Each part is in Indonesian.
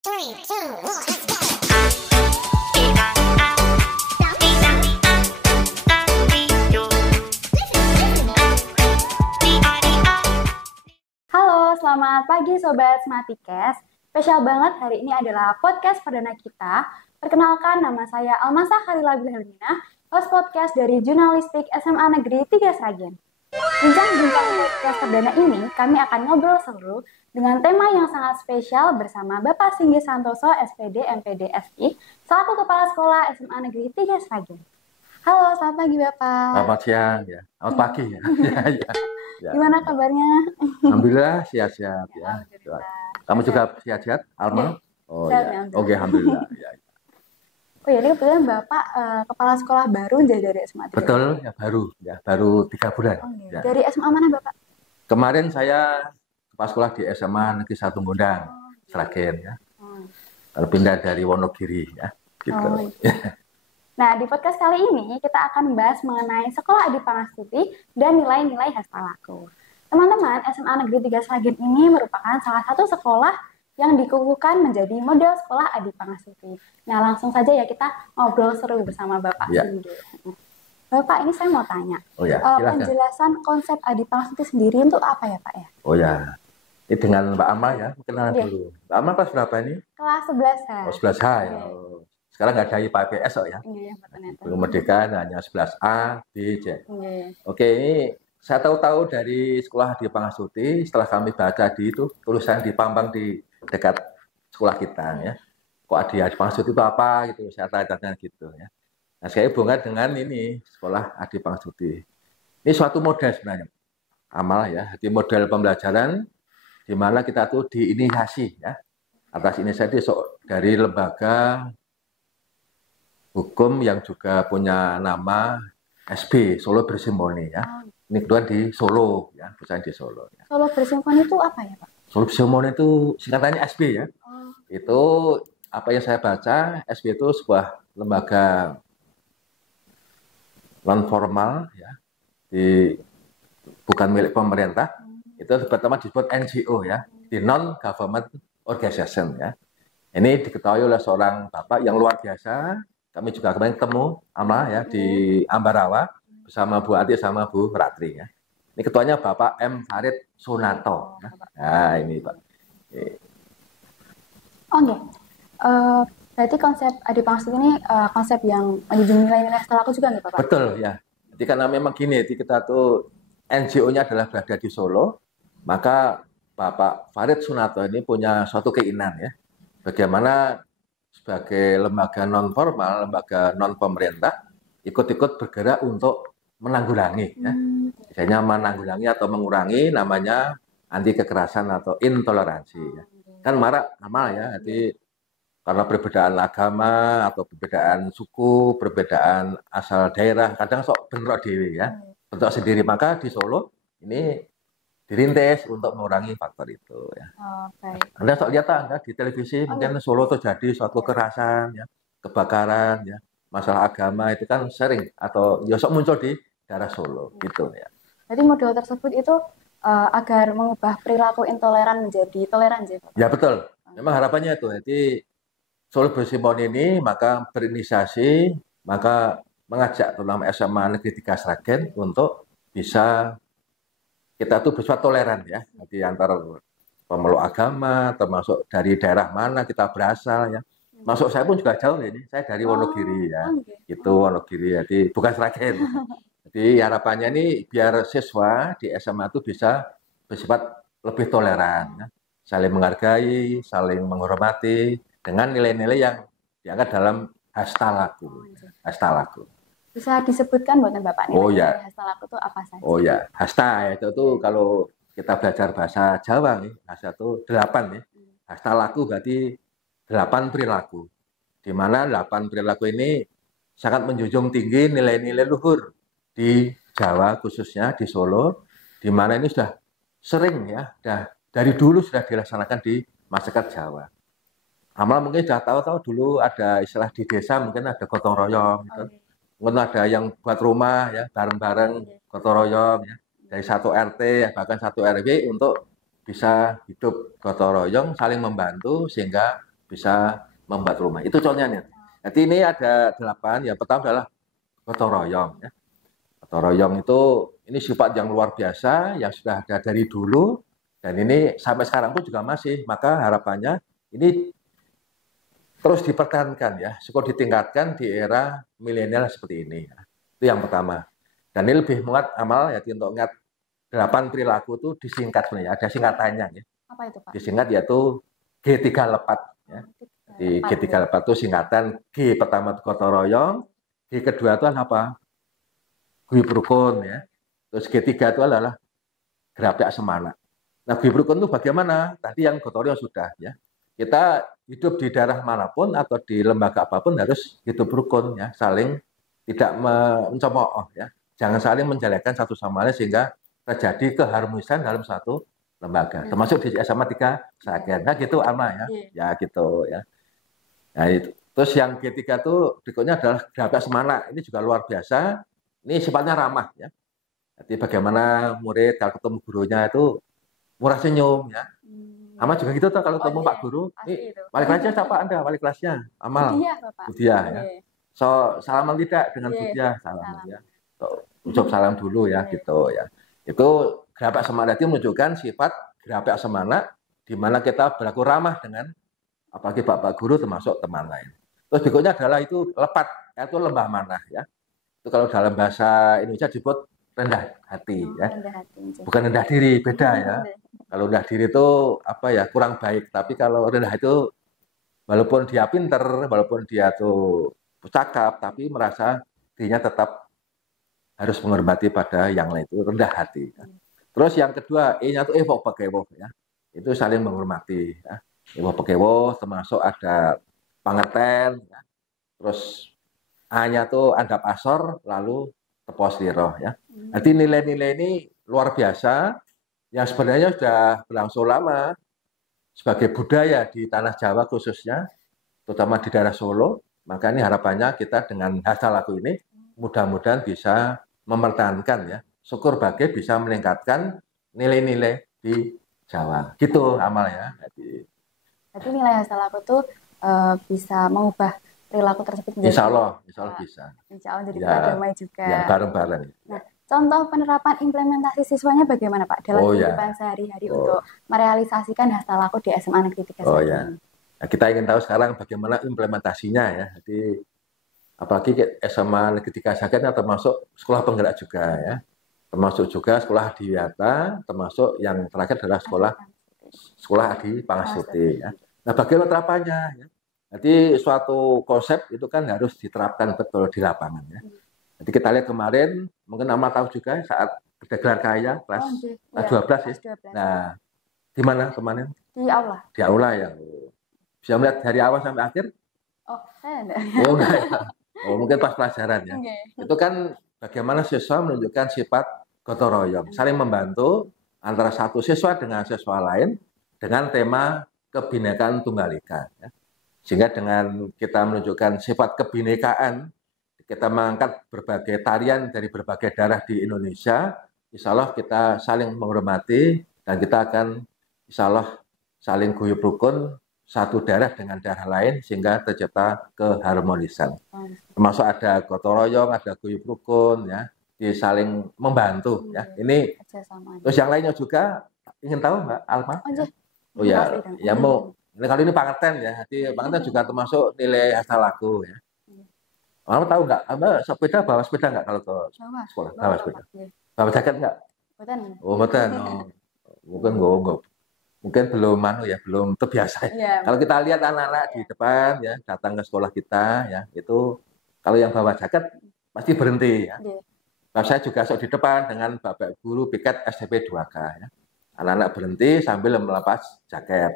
Three, two, one, let's go. Halo, selamat pagi Sobat Smartikes. Spesial banget hari ini adalah podcast perdana kita. Perkenalkan, nama saya Almasah Khalila Bilhelmina, host podcast dari Jurnalistik SMA Negeri 3 Sragen. Bincang-bincang podcast perdana ini, kami akan ngobrol seru dengan tema yang sangat spesial bersama Bapak Singgi Santoso, SPD, MPD, FI, selaku Kepala Sekolah SMA Negeri 3 Sragen. Halo, selamat pagi Bapak. Selamat siang ya, selamat pagi ya. Ya. Gimana kabarnya? Alhamdulillah sehat-sehat ya. Alhamdulillah. Kamu juga sehat-sehat, Alma? Oh Sehat, ya. alhamdulillah. Oke, alhamdulillah. Ya. Oh jadi kebetulan Bapak kepala sekolah baru dari SMA 3. Betul, ya baru 3 bulan. Oh, iya. Ya. Dari SMA mana Bapak? Kemarin saya kepala sekolah di SMA Negeri 1 Gondang, Sragen ya. Kalau pindah dari Wonogiri ya, gitu. Oh, iya. Nah, di podcast kali ini kita akan membahas mengenai Sekolah Adi Pangastuti dan nilai-nilai Hastalaku. Teman-teman, SMA Negeri 3 Sragen ini merupakan salah satu sekolah yang dikukuhkan menjadi model sekolah Adi Pangastuti. Nah, langsung saja ya kita ngobrol seru bersama Bapak Ya. sendiri. Bapak, ini saya mau tanya. Oh ya, silakan. Penjelasan konsep Adi Pangastuti sendiri itu apa ya, Pak ya? Oh ya. Ini dengan Mbak Ama ya, kenalan Iya. dulu. Mbak Ama kelas berapa ini? Kelas 11H. Oh, 11H ya. Iya. Oh. Sekarang nggak ada IPA IPS kok ya. Iya, ternyata. Belum merdeka hanya 11A, B, C. Iya. Oke, ini saya tahu dari sekolah di Pangastuti, setelah kami baca di itu, tulisan di pampang di dekat sekolah kita ya. Kok Adi Pangastuti itu apa gitu, saya tanya gitu ya. Nah, saya hubungkan dengan ini, sekolah Adi Pangastuti. Ini suatu model sebenarnya, amal ya, jadi model pembelajaran di mana kita tuh diinisiasi ya. Atas inisiasi dari lembaga hukum yang juga punya nama SB, Solo Bersimfoni ya. Ini kedua di Solo ya, bukan di Solo ya. Solo Bersimfoni itu apa ya, Pak? Solo Bersimfoni itu singkatannya SB ya. Oh. Itu apa yang saya baca, SB itu sebuah lembaga non formal ya, bukan milik pemerintah. Itu pertama disebut NGO ya, di non government organization ya. Ini diketahui oleh seorang bapak yang luar biasa. Kami juga kemarin ketemu ya di Ambarawa bersama Bu Ati sama Bu Ratri ya. Ini ketuanya Bapak M. Farid Sunarto. Nah ini Pak. Oke. Berarti konsep Adi Pangastuti ini konsep yang menjunjung nilai-nilai Hastalaku juga nggak, Bapak? Betul ya. Jadi karena memang gini, kita tuh NGO-nya adalah berada di Solo, maka Bapak Farid Sunarto ini punya suatu keinginan ya. Bagaimana sebagai lembaga non formal, lembaga non pemerintah, ikut-ikut bergerak untuk menanggulangi ya. Misalnya menanggulangi atau mengurangi namanya anti kekerasan atau intoleransi ya. Kan marak nama ya, jadi karena perbedaan agama atau perbedaan suku, perbedaan asal daerah, kadang sok bentrok diri ya, bentrok sendiri. Maka di Solo ini dirintis untuk mengurangi faktor itu ya. Baik. Anda sok lihat Anda di televisi mungkin Solo terjadi suatu kekerasan ya, kebakaran ya, masalah agama itu kan sering atau ya sok muncul di daerah Solo gitu ya. Jadi model tersebut itu agar mengubah perilaku intoleran menjadi toleran, ya, Pak? Ya betul. Memang harapannya itu. Jadi Solo Bersimfoni ini maka berinisiasi, maka mengajak terutama SMA Negeri 3 Sragen untuk bisa kita tuh bersifat toleran ya. Jadi antara pemeluk agama, termasuk dari daerah mana kita berasal ya. Masuk saya pun juga jauh ini. Saya dari Wonogiri ya. Itu Wonogiri. Jadi bukan Sragen. Jadi harapannya ini biar siswa di SMA itu bisa bersifat lebih toleran ya. Saling menghargai, saling menghormati dengan nilai-nilai yang diangkat dalam Hastalaku. Hastalaku. Bisa disebutkan buat Bapak Oh nilai ya. Hastalaku itu apa saja? Oh ya, hasta itu tuh kalau kita belajar bahasa Jawa nih, hasta itu 8 nih. Hastalaku berarti 8 perilaku. Di mana 8 perilaku ini sangat menjunjung tinggi nilai-nilai luhur di Jawa khususnya di Solo, di mana ini sudah sering ya, dari dulu sudah dilaksanakan di masyarakat Jawa. Amal mungkin sudah tahu dulu ada istilah di desa mungkin ada gotong royong gitu. Mungkin ada yang buat rumah ya bareng-bareng gotong royong ya dari satu RT ya, bahkan satu RW untuk bisa hidup gotong royong saling membantu sehingga bisa membuat rumah. Itu contohnya. Jadi ini ada 8. Yang pertama adalah gotong royong. Ya. Gotong royong itu ini sifat yang luar biasa yang sudah ada dari dulu dan ini sampai sekarang pun juga masih. Maka harapannya ini terus dipertahankan ya, syukur ditingkatkan di era milenial seperti ini. Ya. Itu yang pertama. Dan ini lebih muat amal ya untuk ingat 8 perilaku itu disingkat sebenarnya, ada singkatannya ya. Apa itu, Pak? Disingkat yaitu G34 ya. Di G34 itu singkatan G pertama itu gotong royong, G kedua itu apa? Guyub rukun ya. Terus G3 itu adalah gerak semana. Nah, guyub rukun itu bagaimana? Tadi yang gotong royong sudah ya. Kita hidup di daerah manapun atau di lembaga apapun harus hidup rukun ya, saling tidak mencemooh ya. Jangan saling menjelekan satu sama lain sehingga terjadi keharmonisan dalam satu lembaga. Termasuk di SMA 3 Saken. Nah, gitu Alma ya. Ya gitu ya. Nah, itu. Terus yang ketiga itu berikutnya adalah gerak semana. Ini juga luar biasa. Ini sifatnya ramah ya. Jadi bagaimana murid kalau ketemu gurunya itu murah senyum ya. Sama juga gitu tuh kalau ketemu Pak Guru, ini wali kelasnya siapa Anda? Wali kelasnya Amal. Budiah, Bapak. Budiah ya. So, salaman tidak dengan Budiah, salaman ya. So, ucap salam dulu ya gitu ya. Itu gerak semana itu menunjukkan sifat gerak semana di mana kita berlaku ramah dengan apalagi Bapak Guru termasuk teman lain. Terus berikutnya adalah itu lepat, yaitu lembah manah ya. Itu kalau dalam bahasa Indonesia disebut rendah hati ya. Bukan rendah diri, beda ya. Kalau rendah diri itu apa ya kurang baik, tapi kalau rendah itu walaupun dia pinter, walaupun dia tuh cakap, tapi merasa dirinya tetap harus menghormati pada yang lain, itu rendah hati. Ya. Terus yang kedua, E-nya itu ewo pekewo ya. Itu saling menghormati ya. Ewo pekewo termasuk ada pangerten ya. Terus A-nya tuh andap asor lalu tepos liroh ya. Jadi nilai-nilai ini luar biasa yang sebenarnya sudah berlangsung lama sebagai budaya di tanah Jawa khususnya, terutama di daerah Solo. Maka ini harapannya kita dengan hasil laku ini mudah-mudahan bisa mempertahankan ya. Syukur bagai bisa meningkatkan nilai-nilai di Jawa. Gitu Amal ya. Jadi nilai hasil laku itu bisa mengubah perilaku tersebut menjadi Insya Allah bisa. Insya Allah jadi berdamai juga. Ya, bareng-bareng. Nah, contoh penerapan implementasi siswanya bagaimana Pak dalam kehidupan sehari-hari untuk merealisasikan hasil laku di SMA Negeri 3 Saken? Ya. Nah, kita ingin tahu sekarang bagaimana implementasinya ya. Jadi apalagi SMA Negeri 3 Saken termasuk sekolah penggerak juga ya. Termasuk juga sekolah Adiwiyata, termasuk yang terakhir adalah sekolah Adi Pangasuti ya. Nah, bagaimana penerapannya ya? Jadi suatu konsep itu kan harus diterapkan betul di lapangan ya. Jadi kita lihat kemarin, mungkin Nama tahu juga saat Gelar Kaya kelas 12 ya. Nah, di mana kemarin? Di aula. Di aula ya. Bisa melihat dari awal sampai akhir? Oh, saya enggak. Oh, enggak ya. Oh, mungkin pas pelajaran ya. Itu kan bagaimana siswa menunjukkan sifat gotong royong, saling membantu antara satu siswa dengan siswa lain dengan tema kebinekaan tunggal ika ya. Sehingga dengan kita menunjukkan sifat kebinekaan, kita mengangkat berbagai tarian dari berbagai daerah di Indonesia, insya Allah kita saling menghormati dan kita akan insya Allah saling guyub rukun satu daerah dengan daerah lain sehingga tercipta keharmonisan. Termasuk ada gotong royong, ada guyub rukun, ya, saling membantu. Ya, ini. Terus yang lainnya juga ingin tahu Mbak Alma? Oh ya, ya mau. Ini kali ini pangerten ya, jadi pangerten juga termasuk nilai hasil laku ya. Kamu tahu nggak? Sepeda bawa sepeda nggak kalau ke sekolah? Bawa sepeda. Bawa jaket nggak? Oh, betul. Oh, mungkin belum belum terbiasa. Yeah. Kalau kita lihat anak-anak di depan ya datang ke sekolah kita ya itu kalau yang bawa jaket pasti berhenti ya. Yeah. Saya juga di depan dengan Bapak Guru piket SDP 2K ya. Anak-anak berhenti sambil melepas jaket.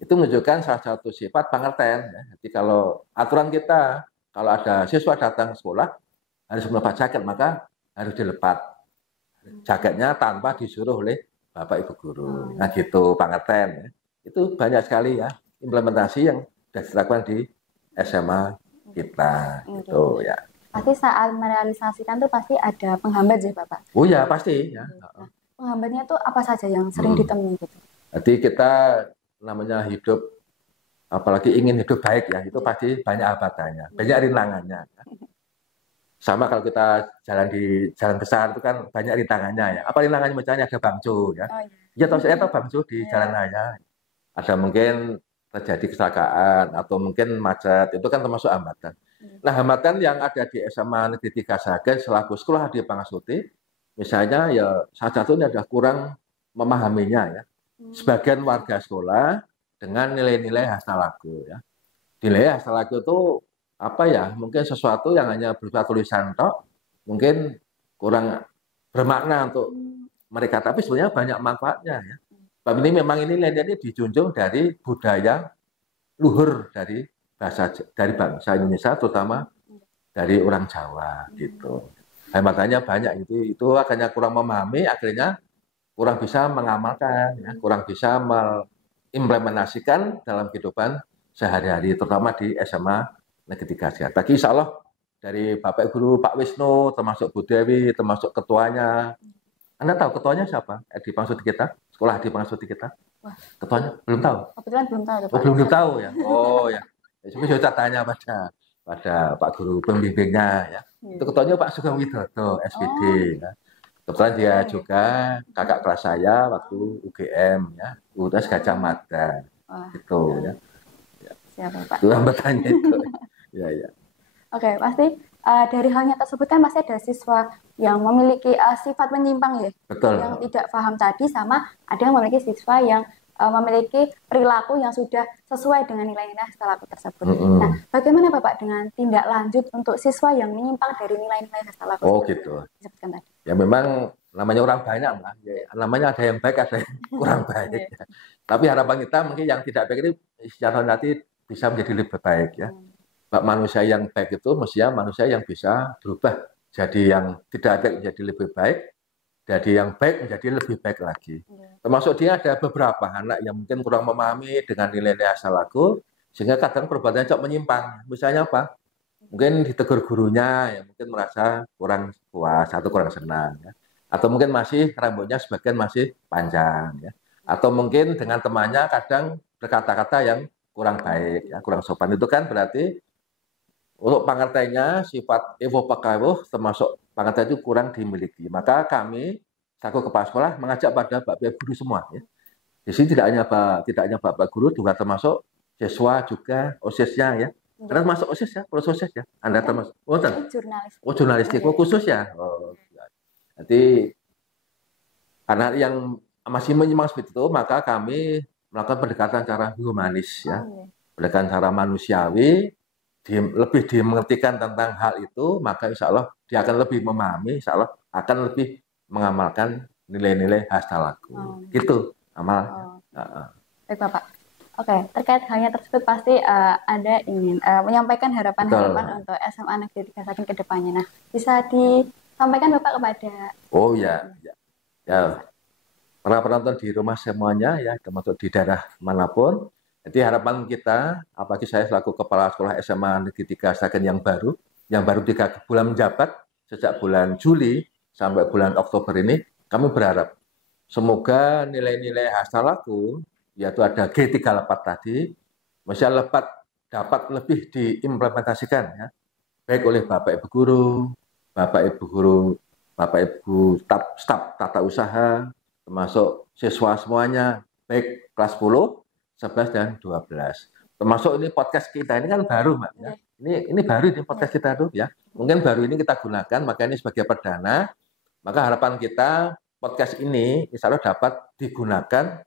Itu menunjukkan salah satu sifat pangerten ya. Jadi kalau aturan kita kalau ada siswa datang ke sekolah harus melepas jaket maka harus dilepas jaketnya tanpa disuruh oleh Bapak Ibu Guru. Nah gitu pangerten ya. Itu banyak sekali ya implementasi yang sudah dilakukan di SMA kita gitu ya. Pasti saat merealisasikan tuh pasti ada penghambat ya Bapak? Oh ya pasti ya. Nah, penghambatnya tuh apa saja yang sering ditemui gitu? Jadi kita namanya hidup apalagi ingin hidup baik ya, itu pasti banyak hambatannya, banyak rintangannya. Sama kalau kita jalan di jalan besar itu kan banyak rintangannya ya. Apa rintangannya? Misalnya ada bangcu ya. Oh iya. Ya tahu saya tahu bangcu di jalan Iya. raya. Ada mungkin terjadi kecelakaan atau mungkin macet, itu kan termasuk hambatan. Nah, hambatan yang ada di SMA Negeri 3 Sragen selaku sekolah di Pangasuti, misalnya ya salah satunya adalah kurang memahaminya ya. Sebagian warga sekolah dengan nilai-nilai hasta laku ya. Nilai hasta laku itu apa ya? Mungkin sesuatu yang hanya berupa tulisan tok, mungkin kurang bermakna untuk mereka, tapi sebenarnya banyak manfaatnya ya. Sebab ini memang ini nilai-nilai dijunjung dari budaya luhur dari bangsa Indonesia, terutama dari orang Jawa gitu. Hambatannya banyak itu akhirnya kurang memahami, akhirnya kurang bisa mengamalkan, ya, kurang bisa mengimplementasikan dalam kehidupan sehari-hari, terutama di SMA Negeri 3 Sragen. Bagi insya Allah dari Bapak Guru Pak Wisnu, termasuk Bu Dewi, termasuk ketuanya. Anda tahu ketuanya siapa? Di Pangasuti kita, sekolah di Pangasuti kita. Wah. Ketuanya belum tahu. Kebetulan belum tahu, Oh, Pak. belum tahu ya. Oh ya. Coba saya tanya pada Pak Guru pembimbingnya ya. Itu ketuanya Pak Sugeng Widodo, SPD. Ya. Kebetulan dia juga kakak kelas saya waktu UGM ya, UTS Gajah Mada. Gitu ya. Siapa Pak? Itu hambatannya itu. Ya. Oke, pasti dari halnya tersebut kan pasti ada siswa yang memiliki sifat menyimpang ya, Betul. yang tidak paham tadi, sama ada yang memiliki siswa yang memiliki perilaku yang sudah sesuai dengan nilai-nilai hasta laku tersebut. Nah, bagaimana Bapak dengan tindak lanjut untuk siswa yang menyimpang dari nilai-nilai hasta laku? Oh gitu. Disebutkan tadi. Ya memang namanya orang banyak lah. Ya, namanya ada yang baik, ada yang kurang baik. Ya. Tapi harapan kita mungkin yang tidak baik ini secara nanti bisa menjadi lebih baik ya. Manusia yang baik itu mestinya manusia yang bisa berubah jadi yang tidak baik menjadi lebih baik, jadi yang baik menjadi lebih baik lagi. Termasuk dia ada beberapa anak yang mungkin kurang memahami dengan nilai-nilai hasta laku, sehingga kadang perbuatannya cok menyimpang. Misalnya apa? Mungkin ditegur gurunya, yang mungkin merasa kurang puas atau kurang senang, ya. Atau mungkin masih rambutnya sebagian masih panjang, ya. Atau mungkin dengan temannya kadang berkata-kata yang kurang baik, ya, kurang sopan. Itu kan berarti untuk pengertiannya sifat ewo pakawuh termasuk pengertian itu kurang dimiliki. Maka kami selaku kepala sekolah mengajak pada Bapak Guru semua. Ya. Di sini tidak hanya Bapak Guru, juga termasuk siswa juga OSIS-nya ya. Anda termasuk OSIS ya, proses OSIS ya. Anda termasuk jurnalistik khusus ya. Nanti karena yang masih menyimak seperti itu, maka kami melakukan pendekatan cara humanis ya, pendekatan cara manusiawi. Lebih dimengertikan tentang hal itu, maka insya Allah dia akan lebih memahami, insya Allah akan lebih mengamalkan nilai-nilai hasta laku. Gitu amal. Baik Bapak. Oke, terkait halnya tersebut pasti Anda ingin menyampaikan harapan-harapan untuk SMA Negeri 3 Sragen ke depannya. Nah, bisa disampaikan Bapak kepada... Oh ya. Para penonton di rumah semuanya ya, termasuk di daerah manapun. Jadi harapan kita, apalagi saya selaku Kepala Sekolah SMA Negeri 3 Sragen yang baru 3 bulan menjabat, sejak bulan Juli sampai bulan Oktober ini, kami berharap semoga nilai-nilai hasta laku, yaitu ada G38 tadi, misalnya dapat lebih diimplementasikan, ya, baik oleh Bapak Ibu Guru, Bapak Ibu staf tata usaha, termasuk siswa semuanya, baik kelas 10, 11 dan 12. Termasuk ini podcast kita ini kan baru, Mbak ya. Ini baru ini podcast kita tuh ya. Mungkin baru ini kita gunakan, maka ini sebagai perdana. Maka harapan kita podcast ini insya Allah dapat digunakan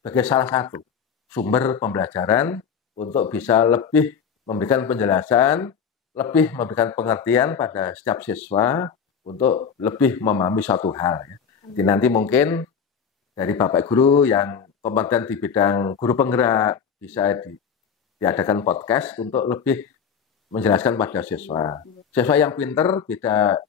sebagai salah satu sumber pembelajaran untuk bisa lebih memberikan penjelasan, lebih memberikan pengertian pada setiap siswa untuk lebih memahami suatu hal ya. Jadi nanti mungkin dari Bapak Guru yang kompeten di bidang guru penggerak bisa diadakan podcast untuk lebih menjelaskan pada siswa. Siswa yang pinter bisa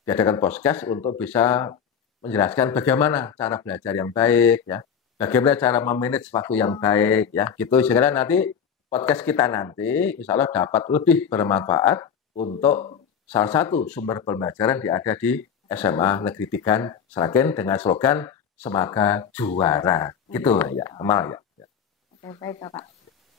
diadakan podcast untuk bisa menjelaskan bagaimana cara belajar yang baik ya, bagaimana cara memanage waktu yang baik ya, gitu. Sehingga nanti podcast kita nanti insya Allah dapat lebih bermanfaat untuk salah satu sumber pembelajaran yang ada di SMA Negeri 3 Sragen dengan slogan Semoga juara, gitu ya, Amal ya. Oke, baik Bapak.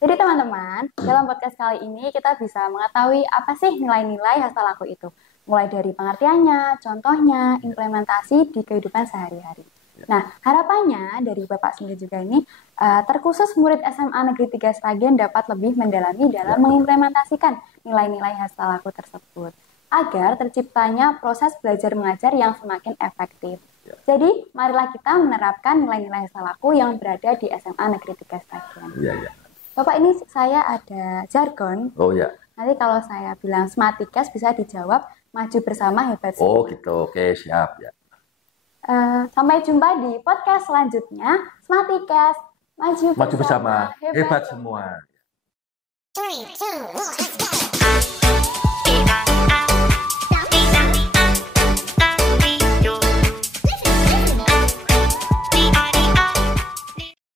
Jadi teman-teman, dalam podcast kali ini kita bisa mengetahui apa sih nilai-nilai hasta laku itu. Mulai dari pengertiannya, contohnya, implementasi di kehidupan sehari-hari. Nah, harapannya dari Bapak sendiri juga ini, terkhusus murid SMA Negeri 3 Sragen dapat lebih mendalami dalam mengimplementasikan nilai-nilai hasta laku tersebut, agar terciptanya proses belajar mengajar yang semakin efektif. Jadi, marilah kita menerapkan nilai-nilai hasta laku yang berada di SMA Negeri 3 Sragen. Iya. Bapak, ini saya ada jargon. Oh ya. Nanti kalau saya bilang Smartikes bisa dijawab maju bersama hebat. Oh gitu. Oke, siap ya. Sampai jumpa di podcast selanjutnya. Smartikes Maju bersama hebat semua. 3, 2, 1, let's go.